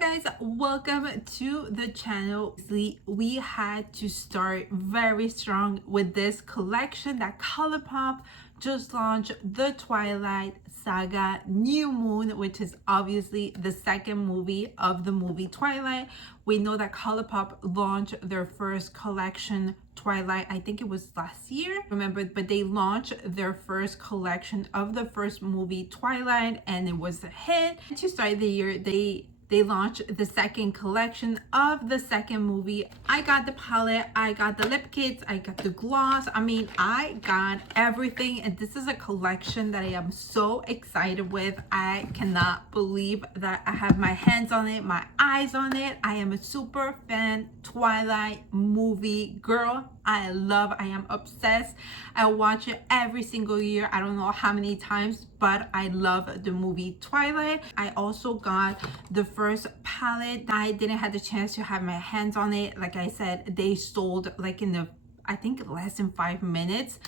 guys, welcome to the channel. We had to start very strong with this collection that Colourpop just launched, the Twilight Saga New Moon, which is obviously the second movie of the movie Twilight. We know that Colourpop launched their first collection, Twilight, I think it was last year, remember, but they launched their first collection of the first movie Twilight and it was a hit. To start the year, they launched the second collection of the second movie. I got the palette, I got the lip kits, I got the gloss. I mean, I got everything, and this is a collection that I am so excited with. I cannot believe that I have my hands on it, my eyes on it. I am a super fan Twilight movie girl. I am obsessed. I watch it every single year. I don't know how many times, but I love the movie Twilight. I also got the first palette. I didn't have the chance to have my hands on it. Like I said, they sold like in I think less than 5 minutes.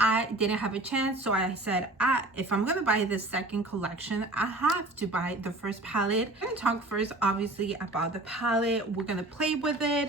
I didn't have a chance, so I said, if I'm gonna buy the second collection, I have to buy the first palette. I'm gonna talk first, obviously, about the palette. We're gonna play with it.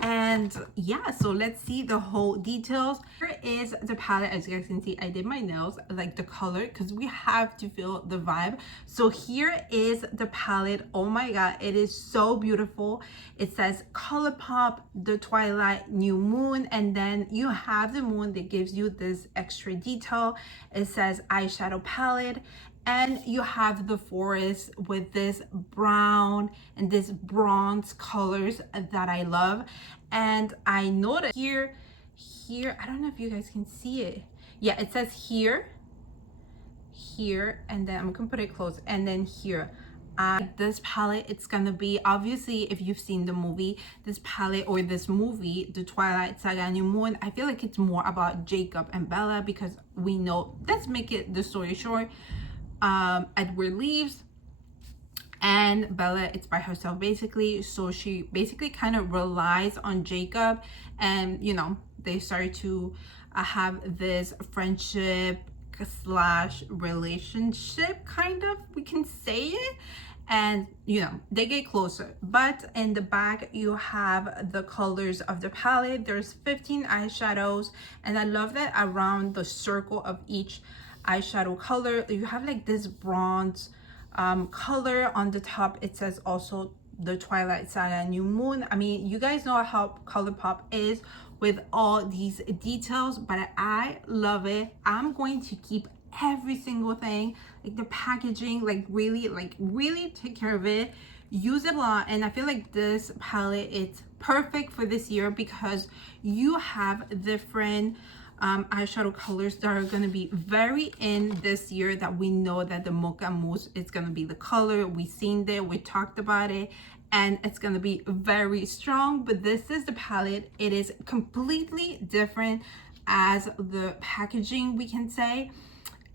And yeah, so let's see the whole details. Here is the palette. As you guys can see, I did my nails, like the color, because we have to feel the vibe. So here is the palette. Oh my god, it is so beautiful. It says Colourpop, the Twilight New Moon, and then you have the moon that gives you this extra detail. It says eyeshadow palette, and you have the forest with this brown and this bronze colors that I love. And I noticed here, I don't know if you guys can see it. Yeah, it says here, and then I'm gonna put it close, and then here. This palette, it's gonna be, obviously, if you've seen the movie, this palette or this movie, the Twilight Saga New Moon, I feel like it's more about Jacob and Bella, because we know, let's make it the story short. Edward leaves and Bella is by herself basically, so she basically kind of relies on Jacob, and you know, they start to have this friendship slash relationship, kind of, we can say it, and you know, they get closer. But in the back you have the colors of the palette. There's 15 eyeshadows, and I love that around the circle of each eyeshadow color you have like this bronze color. On the top it says also the Twilight Saga New Moon. I mean, you guys know how Colourpop is with all these details, but I love it. I'm going to keep every single thing, like the packaging, like really take care of it, use it a lot. And I feel like this palette, it's perfect for this year because you have different eyeshadow colors that are going to be very in this year, that we know that the Mocha Mousse is going to be the color. We've seen it, we talked about it, and it's going to be very strong. But this is the palette. It is completely different as the packaging, we can say,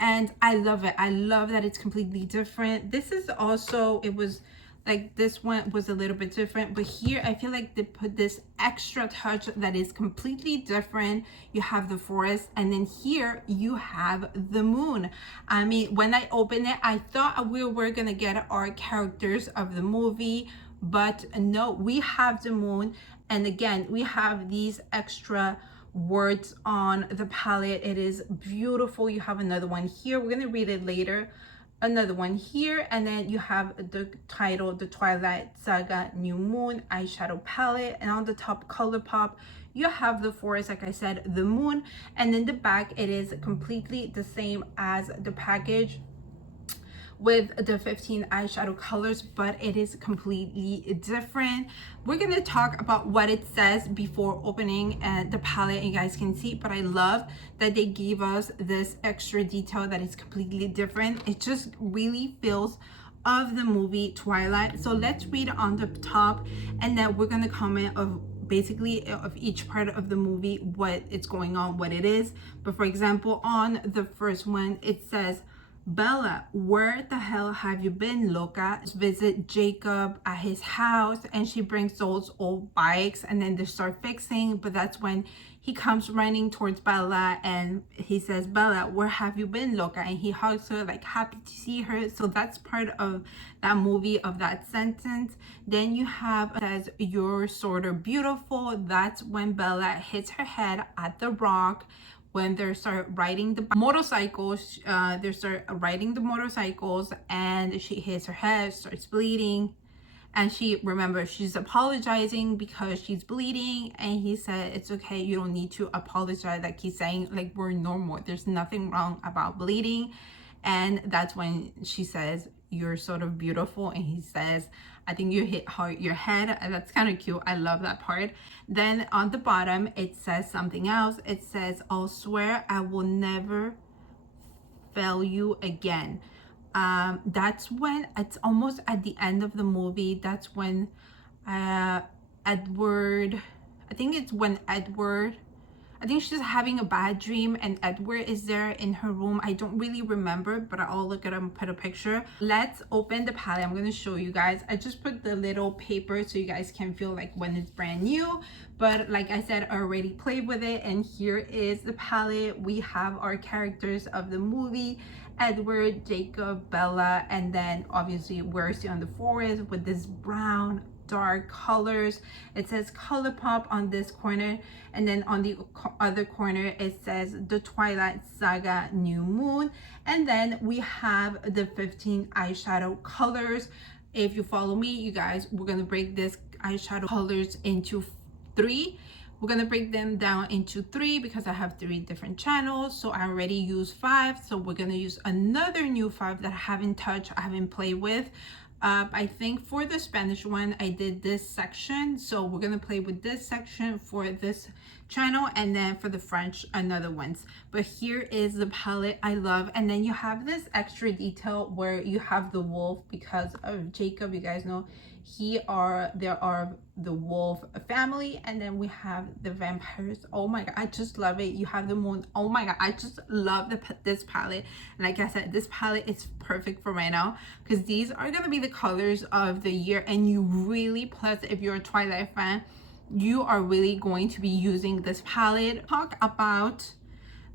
and I love it. I love that it's completely different. This is also, it was like, this one was a little bit different, but here I feel like they put this extra touch that is completely different. You have the forest, and then here you have the moon. I mean, when I opened it, I thought we were gonna get our characters of the movie, but no, we have the moon. And again, we have these extra words on the palette. It is beautiful. You have another one here, we're gonna read it later, another one here, and then you have the title, the Twilight Saga New Moon eyeshadow palette, and on the top Colourpop you have the forest, like I said, the moon, and in the back it is completely the same as the package with the 15 eyeshadow colors, but it is completely different. We're gonna talk about what it says before opening the palette, you guys can see, but I love that they gave us this extra detail that is completely different. It just really feels of the movie Twilight. So let's read on the top, and then we're gonna comment of basically of each part of the movie, what it's going on, what it is. But for example, on the first one, it says Bella, where the hell have you been, loca? Visit Jacob at his house, and she brings those old bikes, and then they start fixing. But that's when he comes running towards Bella, and he says, Bella, where have you been, loca? And he hugs her, like happy to see her. So that's part of that movie, of that sentence. Then you have, says, you're sort of beautiful. That's when Bella hits her head at the rock. When they start riding the motorcycles, and she hits her head, starts bleeding, and she remembers she's apologizing because she's bleeding, and he said, it's okay, you don't need to apologize. Like he's saying, like, we're normal, there's nothing wrong about bleeding. And that's when she says, you're sort of beautiful, and he says, I think you hit hard your head. And that's kind of cute. I love that part. Then on the bottom it says something else. It says, I'll swear I will never fail you again. That's when, it's almost at the end of the movie, that's when Edward, I think she's having a bad dream, and Edward is there in her room. I don't really remember, but I'll look at him, put a picture. Let's open the palette. I'm going to show you guys. I just put the little paper so you guys can feel like when it's brand new. But like I said, I already played with it, and here is the palette. We have our characters of the movie: Edward, Jacob, Bella, and then obviously we're still in the forest with this brown dark colors. It says Colourpop on this corner, and then on the other corner it says the Twilight Saga New Moon. And then we have the 15 eyeshadow colors. If you follow me, you guys, we're gonna break this eyeshadow colors into 3. We're gonna break them down into 3 because I have 3 different channels. So I already used 5, so we're gonna use another new 5 that I haven't touched, I haven't played with. I think for the Spanish one I did this section, so we're gonna play with this section for this channel, and then for the French another ones. But here is the palette I love. And then you have this extra detail where you have the wolf because of Jacob. You guys know there are the wolf family, and then we have the vampires. Oh my god, I just love it. You have the moon. Oh my god, I just love this palette. And like I said, this palette is perfect for right now because these are gonna be the colors of the year, and you really, plus if you're a Twilight fan, you are really going to be using this palette. Talk about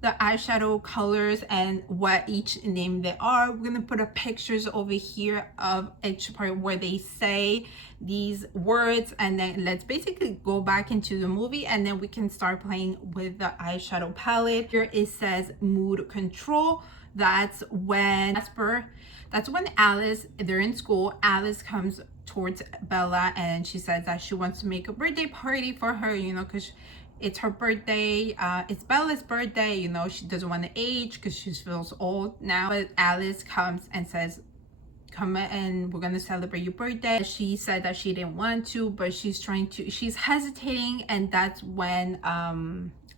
the eyeshadow colors and what each name they are. We're gonna put up pictures over here of each part where they say these words, and then let's basically go back into the movie, and then we can start playing with the eyeshadow palette. Here it says mood control. That's when Alice, they're in school, Alice comes towards Bella and she says that she wants to make a birthday party for her, you know, because it's her birthday. It's Bella's birthday, you know, she doesn't want to age because she feels old now. But Alice comes and says, come and we're gonna celebrate your birthday. She said that she didn't want to, but she's hesitating, and that's when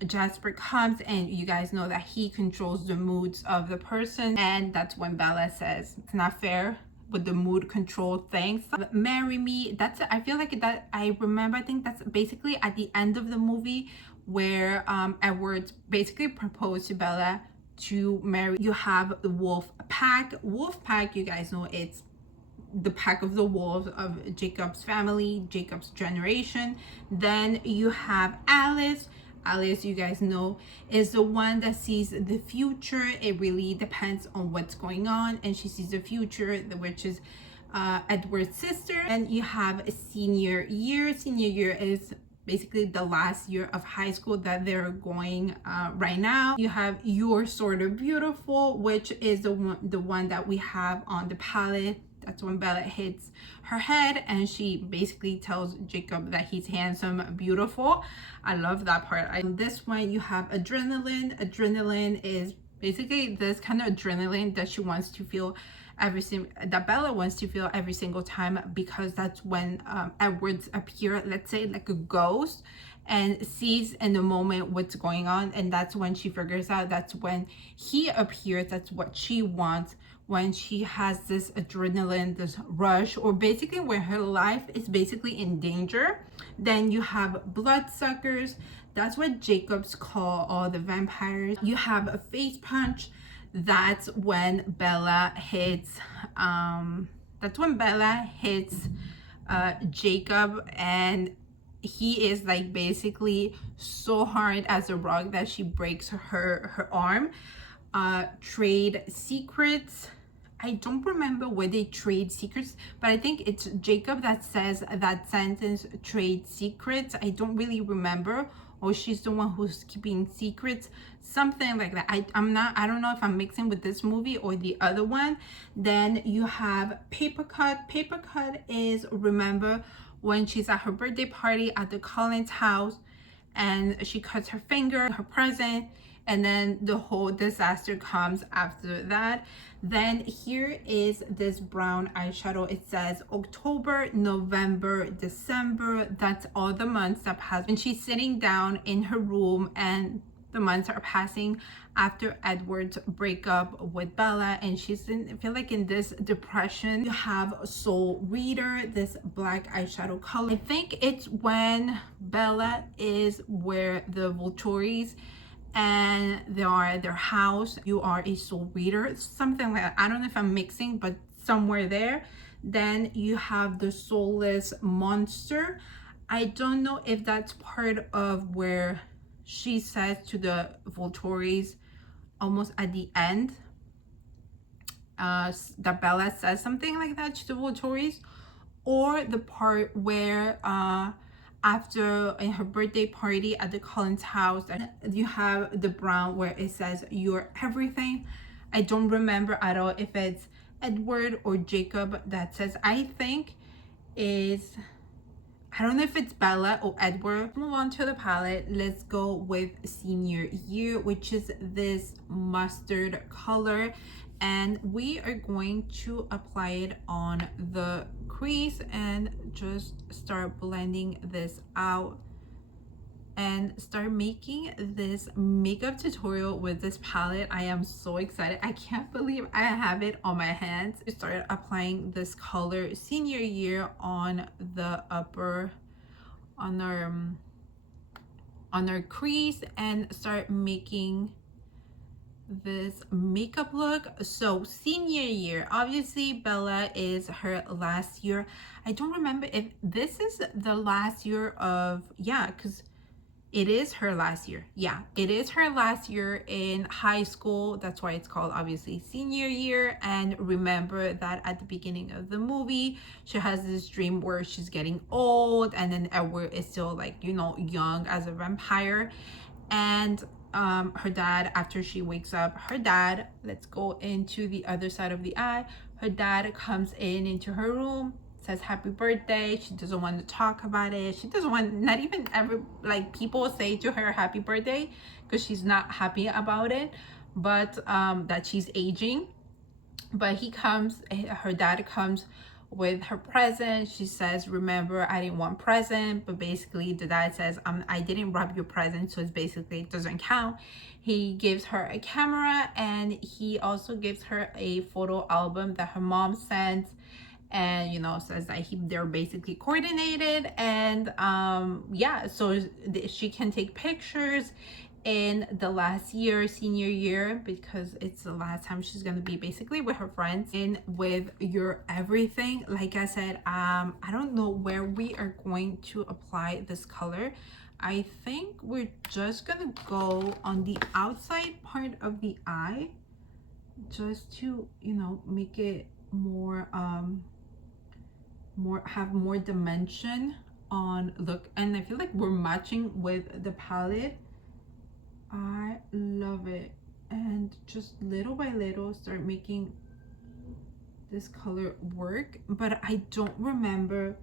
Jasper comes, and you guys know that he controls the moods of the person, and that's when Bella says it's not fair with the mood control things. Marry me. That's, I feel like that I remember, I think that's basically at the end of the movie where Edward basically proposed to Bella to marry. You have the wolf pack. You guys know it's the pack of the wolves of Jacob's family, Jacob's generation. Then you have Alice. Alice, you guys know, is the one that sees the future. It really depends on what's going on, and she sees the future, which is Edward's sister. And you have a senior year. Senior year is basically the last year of high school that they're going right now. You have You're Sort of Beautiful, which is the one that we have on the palette. That's when Bella hits her head and she basically tells Jacob that he's handsome, beautiful. I love that part. This one you have Adrenaline. Adrenaline is basically this kind of adrenaline that she wants to feel that Bella wants to feel every single time, because that's when Edwards appear, let's say like a ghost, and sees in the moment what's going on, and that's when she figures out that's when he appears. That's what she wants, when she has this adrenaline, this rush, or basically when her life is basically in danger. Then you have Bloodsuckers. That's what Jacobs call all the vampires. You have a Face Punch. that's when Bella hits that's when Bella hits Jacob, and he is like basically so hard as a rock that she breaks her arm. Trade secrets. I don't remember where they trade secrets, but I think it's Jacob that says that sentence, trade secrets. I don't really remember. Or she's the one who's keeping secrets, something like that. I don't know if I'm mixing with this movie or the other one. Then you have paper cut. Paper cut is, remember when she's at her birthday party at the Colin's house and she cuts her finger, her present, and then the whole disaster comes after that. Then here is this brown eyeshadow. It says October, November, December. That's all the months that pass. And she's sitting down in her room and the months are passing after Edward's breakup with Bella, and she's in, I feel like in this depression. You have Soul Reader, this black eyeshadow color. I think it's when Bella is where the Volturi's and they are at their house. You are a soul reader, something like that. I don't know if I'm mixing, but somewhere there. Then you have the soulless monster. I don't know if that's part of where she says to the Volturi's almost at the end that Bella says something like that to the Volturi's, or the part where after in her birthday party at the Colin's house, and you have the brown where it says you're everything. I don't remember at all if it's Edward or Jacob that says. I think is, I don't know if it's Bella or Edward. Move on to the palette. Let's go with Senior Year, which is this mustard color, and we are going to apply it on the crease and just start blending this out and start making this makeup tutorial with this palette. I am so excited. I can't believe I have it on my hands. I started applying this color Senior Year on the upper, on our crease, and start making this makeup look. So Senior Year, obviously Bella is her last year. I don't remember if this is the last year of, yeah, because it is her last year. Yeah, it is her last year in high school. That's why it's called obviously Senior Year. And remember that at the beginning of the movie, she has this dream where she's getting old, and then Edward is still like, you know, young as a vampire. And her dad, after she wakes up, her dad, let's go into the other side of the eye. Her dad comes into her room, says happy birthday. She doesn't want to talk about it. She doesn't want, not even ever, like, people say to her happy birthday because she's not happy about it, but that she's aging. But he comes, her dad comes with her present. She says, remember, I didn't want present, but basically the dad says, I didn't wrap your present, so it's basically, it doesn't count. He gives her a camera, and he also gives her a photo album that her mom sent, and, you know, says that they're basically coordinated, and yeah, so she can take pictures in the last year, Senior Year, because it's the last time she's gonna be basically with her friends and with your everything. Like I said, I don't know where we are going to apply this color. I think we're just gonna go on the outside part of the eye just to, you know, make it more have more dimension on look. And I feel like we're matching with the palette. I love it. And just little by little start making this color work. But I don't remember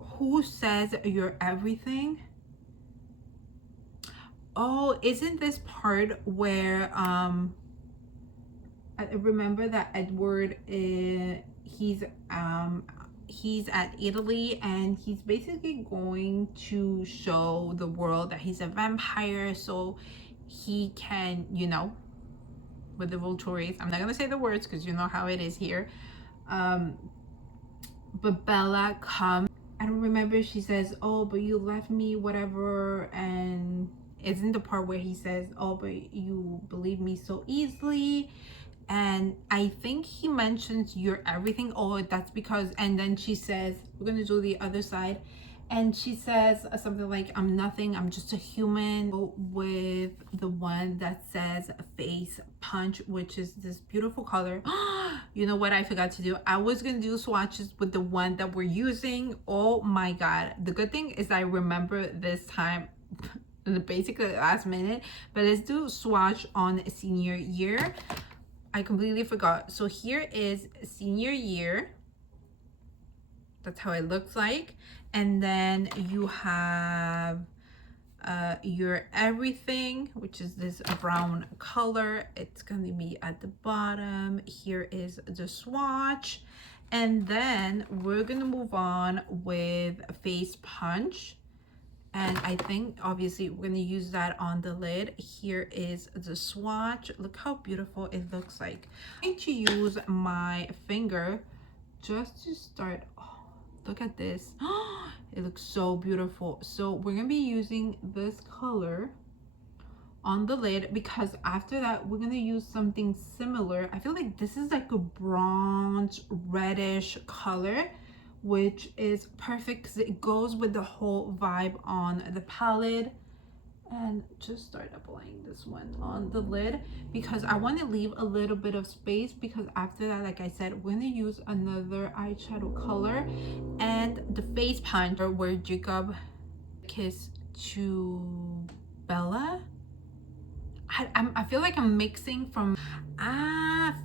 who says you're everything. Oh, isn't this part where I remember that Edward he's at Italy, and he's basically going to show the world that he's a vampire, so he can, you know, with the Volturi's, I'm not gonna say the words because you know how it is here, but Bella comes, I don't remember, she says, oh, but you left me, whatever, and isn't the part where he says, oh, but you believe me so easily. And I think he mentions you're everything. Oh, that's because, and then she says, we're gonna do the other side, and she says something like, I'm nothing, I'm just a human. With the one that says face punch, which is this beautiful color. You know what I forgot to do? I was gonna do swatches with the one that we're using. Oh my god, the good thing is I remember this time basically last minute. But let's do swatch on senior year. I completely forgot. So here is senior year. That's how it looks like. And then you have your everything, which is this brown color. It's going to be at the bottom. Here is the swatch. And then we're going to move on with face punch. And I think obviously we're going to use that on the lid. Here is the swatch. Look how beautiful it looks like. I'm going to use my finger just to start. Oh, look at this. It looks so beautiful. So we're going to be using this color on the lid, because after that we're going to use something similar. I feel like this is like a bronze reddish color, which is perfect because it goes with the whole vibe on the palette. And just start applying this one on the lid, because I want to leave a little bit of space, because after that, like I said, we're gonna use another eyeshadow color and the face punch where Jacob kiss to Bella. I feel like I'm mixing from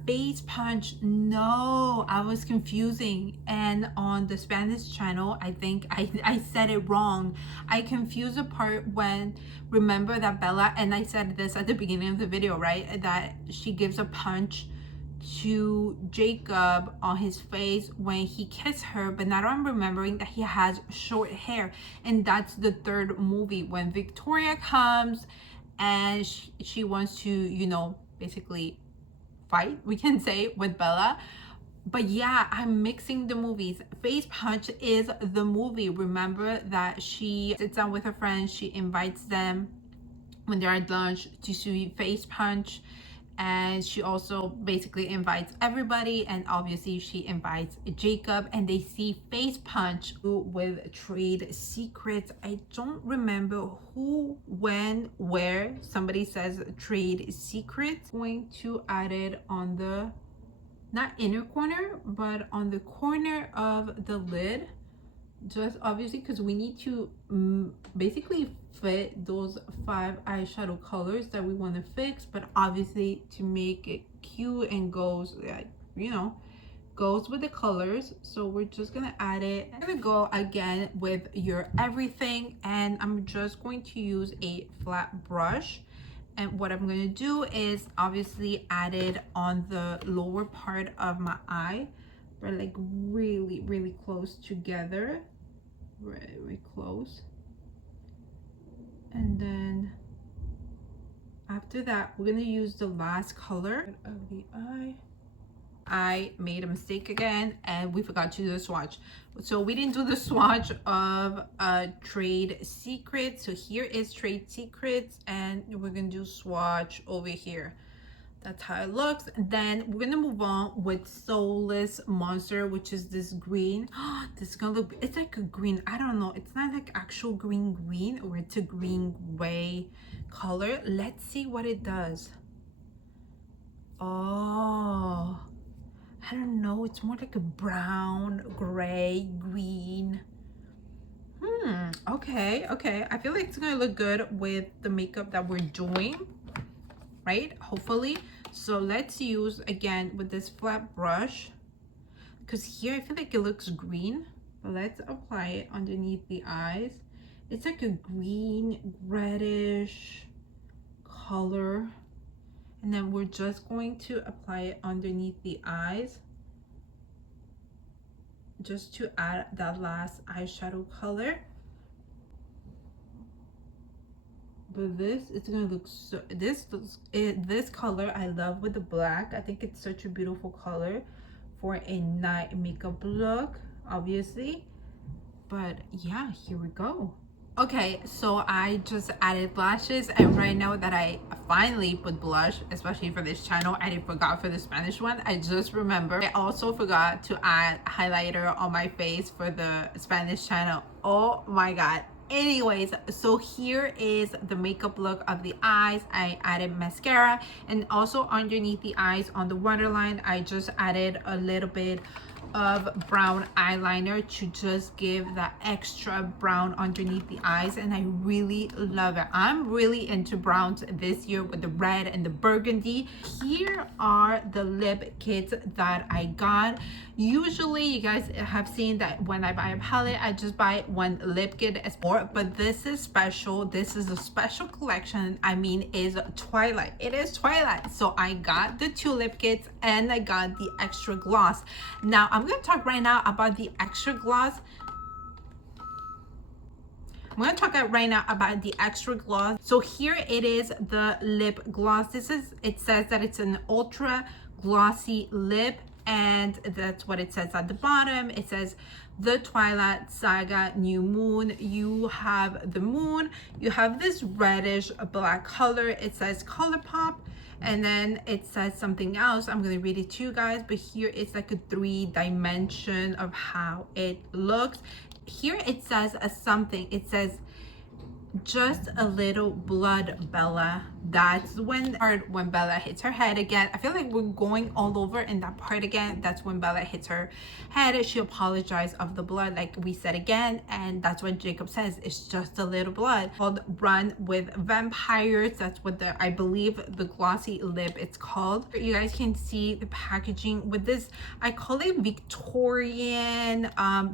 face punch. No, I was confusing, and on the Spanish channel I think I said it wrong. I confused the part when, remember that Bella, and I said this at the beginning of the video, right, that she gives a punch to Jacob on his face when he kissed her, but now I'm remembering that he has short hair, and that's the third movie when Victoria comes and she wants to, you know, basically fight, we can say, with Bella. But yeah, I'm mixing the movies. Face punch is the movie. Remember that she sits down with her friends, she invites them when they're at lunch to see face punch, and she also basically invites everybody, and obviously she invites Jacob, and they see face punch with trade secrets. I don't remember who, when, where. Somebody says trade secrets. I'm going to add it on the, not inner corner, but on the corner of the lid, just obviously because we need to basically fit those 5 eyeshadow colors that we want to fix, but obviously to make it cute and goes, you know, goes with the colors. So we're just gonna add it. I'm gonna go again with your everything, and I'm just going to use a flat brush. And what I'm going to do is obviously add it on the lower part of my eye, but like really, really close together. Very close. And then after that, we're going to use the last color of the eye. I made a mistake again, and we forgot to do the swatch. So we didn't do the swatch of trade secrets. So here is trade secrets, and we're gonna do swatch over here. That's how it looks. And then we're gonna move on with Soulless Monster, which is this green. This is gonna look, it's like a green, I don't know, it's not like actual green, or it's a green gray color. Let's see what it does. Oh, I don't know, it's more like a brown, gray, green. Okay. I feel like it's gonna look good with the makeup that we're doing, right? Hopefully. So let's use again with this flat brush, because here I feel like it looks green, but let's apply it underneath the eyes. It's like a green, reddish color. And then we're just going to apply it underneath the eyes, just to add that last eyeshadow color. But this, it's gonna look so, this color I love with the black. I think it's such a beautiful color for a night makeup look, obviously. But yeah, here we go. Okay, so I just added blushes, and right now that I finally put blush, especially for this channel, I forgot for the Spanish one. I just remember I also forgot to add highlighter on my face for the Spanish channel. Oh my god. Anyways, so here is the makeup look of the eyes. I added mascara, and also underneath the eyes on the waterline I just added a little bit of brown eyeliner to just give that extra brown underneath the eyes, and I really love it. I'm really into browns this year with the red and the burgundy. Here are the lip kits that I got. Usually you guys have seen that when I buy a palette I just buy one lip kit as more, but this is special. This is a special collection. I mean, is Twilight. It is Twilight, so I got the 2 lip kits and I got the extra gloss. Now I'm going to talk right now about the extra gloss. I'm going to talk right now about the extra gloss. So here it is, the lip gloss. It says that it's an ultra glossy lip, and that's what it says at the bottom. It says the Twilight Saga New Moon. You have the moon, you have this reddish black color. It says Colourpop, and then it says something else. I'm gonna read it to you guys, but here it's like a 3-dimension of how it looks. Here it says something. It says just a little blood, Bella. That's when Bella hits her head again. I feel like we're going all over in that part again. That's when Bella hits her head. She apologized of the blood, like we said again, and that's what Jacob says. It's just a little blood. Called Run with Vampires. That's what I believe the glossy lip it's called. You guys can see the packaging with this. I call it Victorian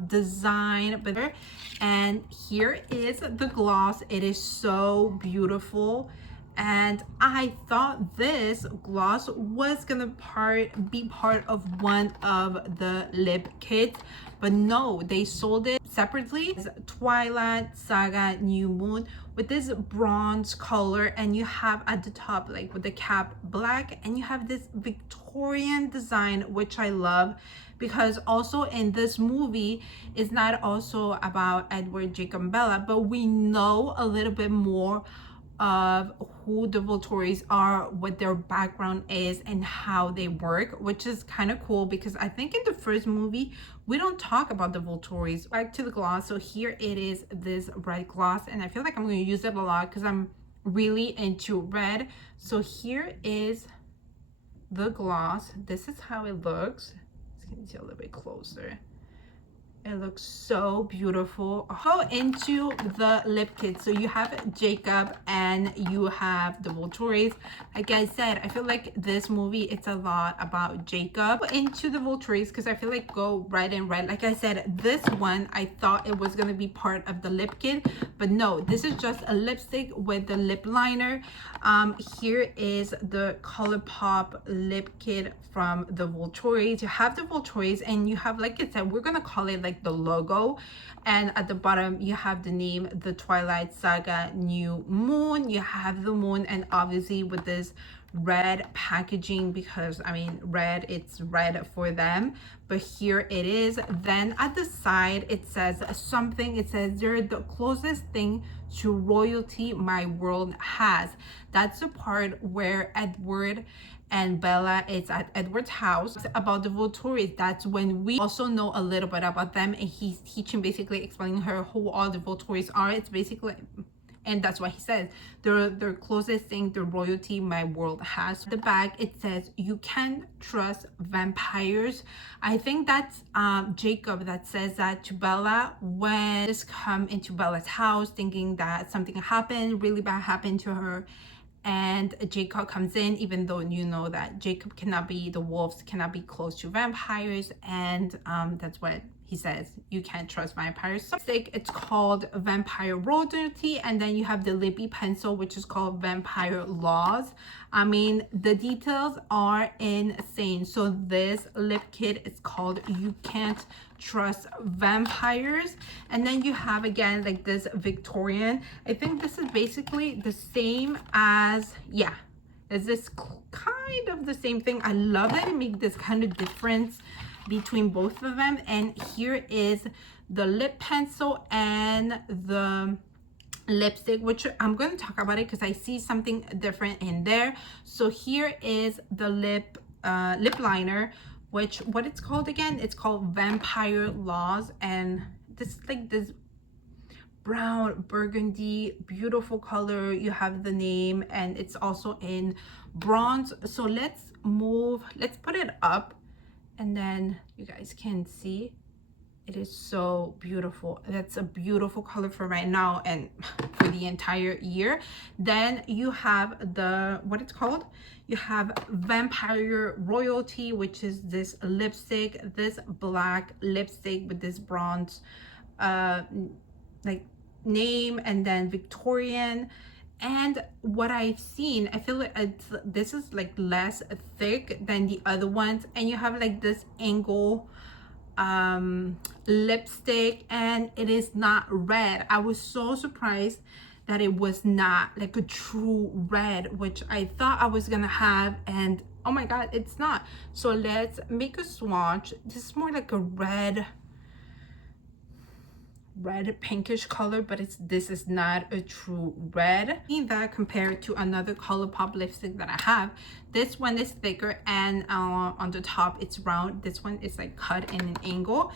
design, but and here is the gloss. It is so beautiful, and I thought this gloss was gonna be part of one of the lip kits, but no, they sold it separately. It's Twilight Saga New Moon with this bronze color, and you have at the top, like with the cap black, and you have this Victorian design, which I love, because also in this movie it's not also about Edward, Jacob, and Bella, but we know a little bit more of who the Volturi are, what their background is, and how they work, which is kind of cool, because I think in the first movie we don't talk about the Volturi. Back to the gloss. So here it is, this red gloss, and I feel like I'm going to use it a lot because I'm really into red. So here is the gloss. This is how it looks. Can you see a little bit closer? It looks so beautiful. Go into the lip kit. So you have Jacob and you have the Volturi. Like I said, I feel like this movie, it's a lot about Jacob. Go into the Volturi because I feel like go red and red. Like I said, this one, I thought it was going to be part of the lip kit, but no, this is just a lipstick with the lip liner. Here is the Colourpop lip kit from the Volturi. You have the Volturi, and you have, like I said, we're going to call it like the logo, and at the bottom you have the name, the Twilight Saga New Moon. You have the moon, and obviously with this red packaging, because I mean red, it's red for them, but here it is. Then at the side it says something. It says they're the closest thing to royalty my world has. That's the part where Edward and Bella is at Edward's house. About the Volturi, that's when we also know a little bit about them, and he's teaching, basically explaining her who all the Volturi are. It's basically, and that's what he says, they're the closest thing to royalty my world has. The back, it says you can trust vampires. I think that's Jacob that says that to Bella when just come into Bella's house thinking that something happened, really bad happened to her, and Jacob comes in, even though you know that Jacob cannot be, the wolves cannot be close to vampires, and that's what he says, you can't trust vampires. So it's called Vampire Royalty, and then you have the lippy pencil, which is called Vampire Laws. I mean, the details are insane. So this lip kit is called You Can't Trust Vampires. And then you have again like this Victorian. I think this is basically the same as, yeah, is this kind of the same thing. I love that it makes this kind of difference between both of them. And here is the lip pencil and the lipstick, which I'm going to talk about it because I see something different in there. So here is the lip liner, which what it's called again, it's called Vampire Laws, and this like this brown burgundy beautiful color. You have the name and it's also in bronze. So let's put it up and then you guys can see it is so beautiful. That's a beautiful color for right now and for the entire year. Then you have the, what it's called, you have Vampire Royalty, which is this lipstick, this black lipstick with this bronze like name, and then Victorian. And what I've seen, I feel like this is like less thick than the other ones, and you have like this angle lipstick, and it is not red. I was so surprised that it was not like a true red, which I thought I was gonna have, and oh my god, it's not. So let's make a swatch. This is more like a red pinkish color, but this is not a true red. That compared to another Colourpop lipstick that I have, this one is thicker and on the top it's round. This one is like cut in an angle.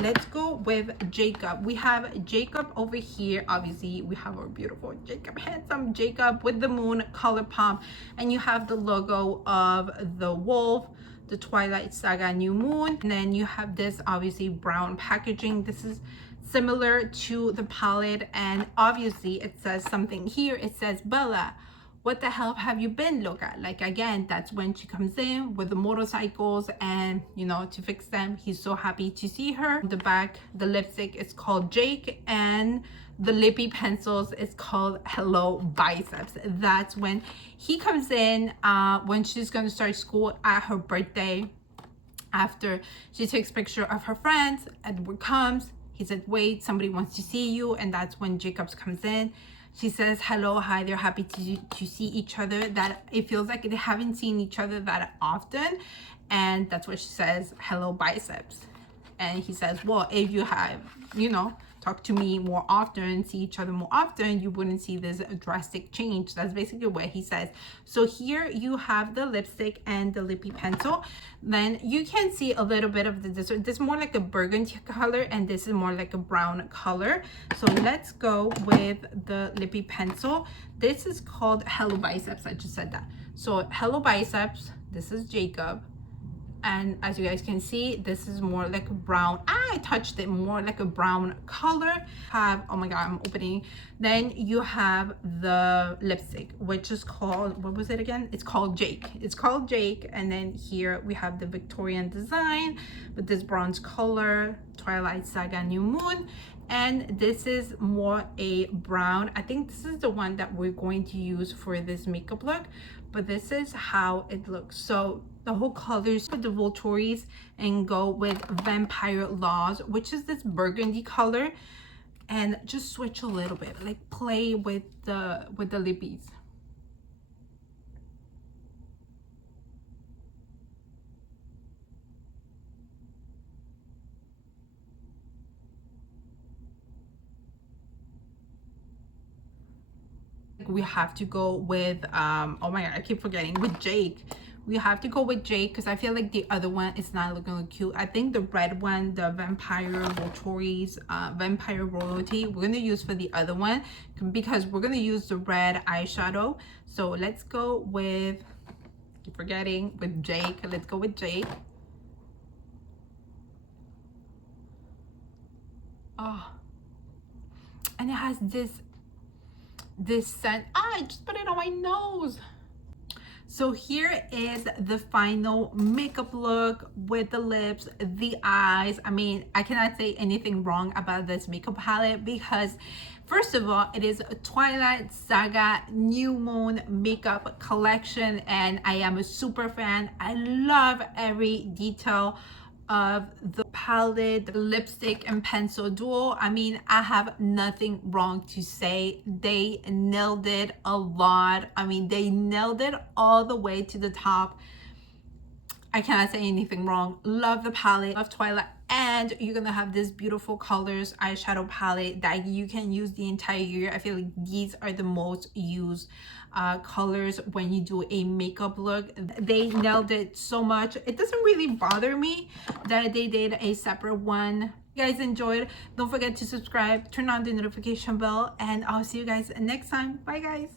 Let's go with Jacob. We have Jacob over here. Obviously we have our beautiful Jacob, handsome Jacob with the moon Colourpop, and you have the logo of the wolf, the Twilight Saga new moon, and then you have this obviously brown packaging. This is similar to the palette, and obviously it says something here. It says, Bella, what the hell have you been, Loca? Like, again, that's when she comes in with the motorcycles and, you know, to fix them. He's so happy to see her. The back, the lipstick is called Jake, and the lippy pencils is called Hello Biceps. That's when he comes in when she's gonna start school at her birthday. After she takes picture of her friends, Edward comes. He said, wait, somebody wants to see you. And that's when Jacobs comes in. She says, hello, hi, they're happy to see each other. That it feels like they haven't seen each other that often. And that's what she says, hello, biceps. And he says, well, if you have, you know, talk to me more often, see each other more often, you wouldn't see this drastic change. That's basically what he says. So here you have the lipstick and the lippy pencil. Then you can see a little bit of this is more like a burgundy color, and this is more like a brown color. So let's go with the lippy pencil. This is called Hello Biceps. I just said that. So Hello Biceps, this is Jacob. And as you guys can see, this is more like a brown. I touched it more like a brown color. Oh my god, I'm opening. Then you have the lipstick, which is called, what was it again? It's called Jake. It's called Jake. And then here we have the Victorian design with this bronze color, Twilight Saga new moon. And this is more a brown. I think this is the one that we're going to use for this makeup look, but this is how it looks. So the whole colors with the Volturi's and go with Vampire Laws, which is this burgundy color, and just switch a little bit, like play with the lippies. We have to go with oh my god, I keep forgetting, with Jake. We have to go with Jake because I feel like the other one is not looking cute. I think the red one, the Vampire Volturi's Vampire Royalty, we're gonna use for the other one because we're gonna use the red eyeshadow. So let's go with, keep forgetting, with Jake. Let's go with Jake. Oh, and it has this scent. I just put it on my nose. So here is the final makeup look with the lips, the eyes. I mean, I cannot say anything wrong about this makeup palette because first of all, it is a Twilight Saga New Moon makeup collection, and I am a super fan. I love every detail of the palette, the lipstick and pencil duo. I mean, I have nothing wrong to say. They nailed it a lot. I mean, they nailed it all the way to the top. I cannot say anything wrong. Love the palette, love Twilight, and and you're gonna have this beautiful colors eyeshadow palette that you can use the entire year. I feel like these are the most used colors when you do a makeup look. They nailed it so much. It doesn't really bother me that they did a separate one. If you guys enjoyed, don't forget to subscribe, turn on the notification bell, and I'll see you guys next time. Bye guys.